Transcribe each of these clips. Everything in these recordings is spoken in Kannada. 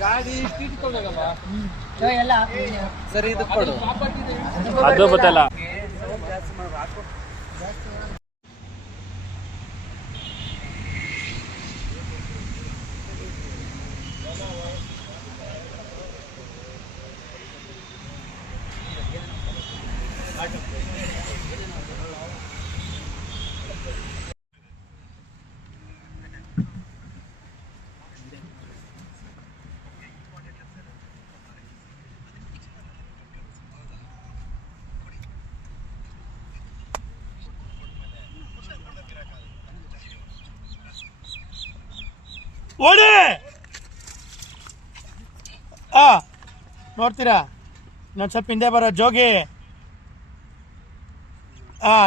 ಗಾಡಿ ತೀರ್ಕೊಳ್ಳೋದಲ್ಲ ಎಲ್ಲ ಸರಿ ಇದು ಕೊಡು ಅದು ಗೊತ್ತಲ್ಲ. ಓಡಿ ನೋಡ್ತೀರಾ ಇನ್ನೊಂದು ಸ್ವಲ್ಪ ಹಿಂದೆ ಬರೋ ಜೋಗಿ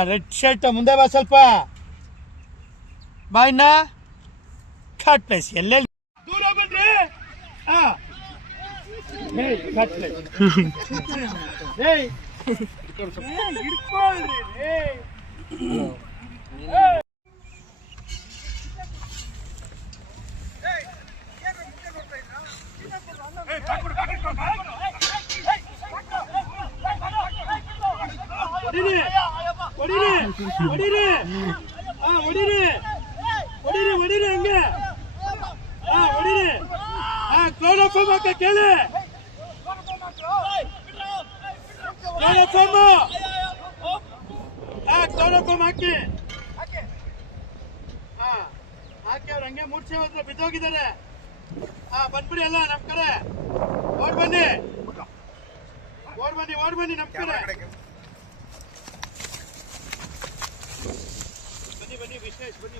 ರೆಡ್ ಶರ್ಟ್ ಮುಂದೆ ಬಾ ಸ್ವಲ್ಪ ಬಾ ಇನ್ನ ಕಟ್ ಪ್ಲೇಸ್ ಎಲ್ಲೆಲ್ಲಿ ದೂರ ಬನ್ರಿ ಹಿಡ್ಕೊಳ್ರಿ ಹೊಡಿರಿ ಹಂಗೆ ಹೊಡಿರಿ ಕ್ಲೋರೋಫಾರ್ಮ್ ಹಾಕ ಕೇಳಿ ಕ್ಲೋರೋಫಾರ್ಮ್ ಹಾಕಿ ಅವ್ರ ಹಂಗೆ ಮೂರ್ಛೆ ಹೋದ್ರೆ ಬಿದ್ದೋಗಿದ್ದಾರೆ ಬಂದ್ಬಿಡಿ ಎಲ್ಲ ನಮ್ ಕಡೆ ಓಡ್ ಬನ್ನಿ ನಮ್ ಕಡೆ ಬನ್ನಿ ವಿಶೇಷ್ ಬನ್ನಿ